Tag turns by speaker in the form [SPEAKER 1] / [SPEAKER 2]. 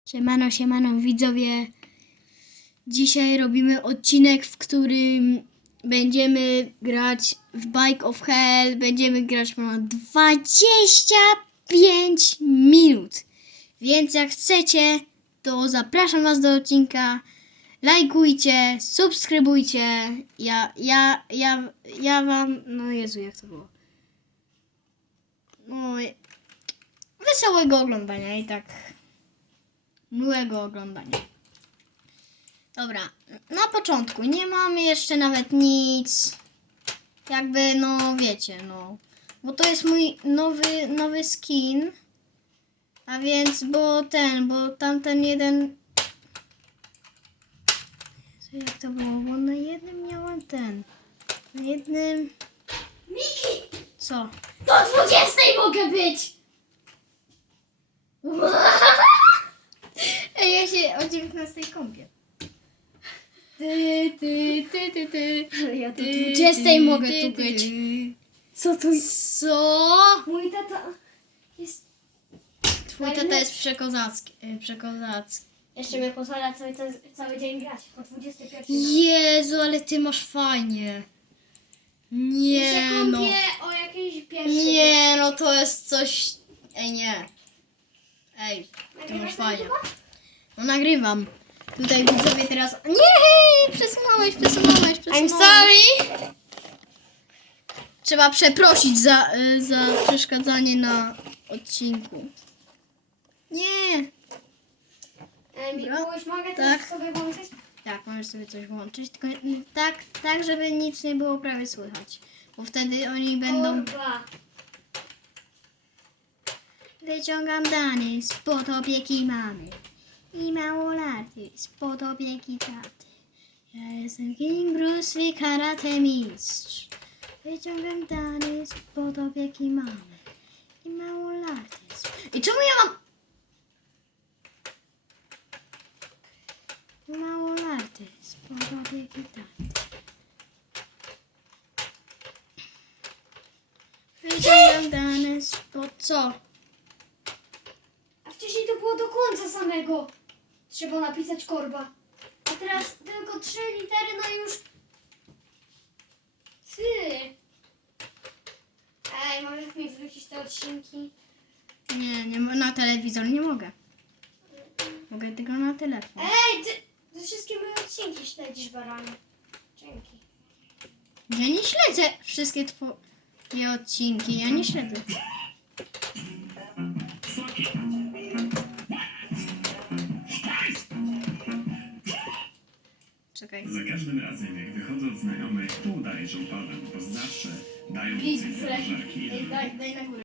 [SPEAKER 1] Siemano, siemano widzowie. Dzisiaj robimy odcinek, w którym będziemy grać w Bike of Hell. Będziemy grać ponad 25 minut. Więc jak chcecie, to zapraszam was do odcinka. Lajkujcie, subskrybujcie. Ja wam... No Jezu, jak to było? No, wesołego oglądania i tak... Miłego oglądania. Dobra, na początku nie mam jeszcze nawet nic. Jakby, no wiecie, no. Bo to jest mój nowy skin. A więc, bo tamten jeden... Jak to było? Bo na jednym miałem ten. Na jednym...
[SPEAKER 2] Miki!
[SPEAKER 1] Co?
[SPEAKER 2] Do 20 mogę być!
[SPEAKER 1] Ej, ja się o 19 kąpię.
[SPEAKER 2] Ja do 20 mogę tu być. Co tu jest?
[SPEAKER 1] Co?
[SPEAKER 2] Mój tata jest...
[SPEAKER 1] Twój tata jest przekozacki.
[SPEAKER 2] Jeszcze mnie pozwala cały dzień grać. Po 21.
[SPEAKER 1] Jezu, ale ty masz fajnie.
[SPEAKER 2] Ja
[SPEAKER 1] Nie
[SPEAKER 2] się
[SPEAKER 1] no.
[SPEAKER 2] kąpię o jakiejś pierwszej.
[SPEAKER 1] Nie no, to jest coś... Ej, nie. Ej, ty masz fajnie. No nagrywam. Tutaj widzowie teraz... Nie, przesunąłeś.
[SPEAKER 2] I'm sorry!
[SPEAKER 1] Trzeba przeprosić za przeszkadzanie na odcinku. Nie.
[SPEAKER 2] Mikuś, mogę
[SPEAKER 1] Tak.
[SPEAKER 2] coś sobie włączyć?
[SPEAKER 1] Tak, możesz sobie coś włączyć, tylko tak, żeby nic nie było prawie słychać. Bo wtedy oni będą...
[SPEAKER 2] Kurwa.
[SPEAKER 1] Wyciągam dane spod opieki mamy i małolaty spod opieki taty. Ja jestem King Bruce Lee, karate mistrz. Wyciągam dane spod opieki mamy i małolaty. I czemu ja mam... Małolaty spod opieki taty. Wyciągam dane spod... Co?
[SPEAKER 2] A wcześniej to było do końca samego. Trzeba napisać korba. A teraz tylko 3 litery, no i już... Ty! Ej, możesz mi wrzucić te odcinki?
[SPEAKER 1] Nie, na telewizor nie mogę. Mogę tylko na telefon.
[SPEAKER 2] Ej, ty wszystkie moje odcinki śledzisz, baranie. Dzięki.
[SPEAKER 1] Ja nie śledzę wszystkie twoje odcinki, ja nie śledzę. Czekaj.
[SPEAKER 3] Za każdym razem, jak wychodzą od znajomych, to udajesz upadem, bo zawsze dają
[SPEAKER 2] Big
[SPEAKER 3] więcej
[SPEAKER 2] Fred.
[SPEAKER 3] żarki.
[SPEAKER 1] Daj na górę.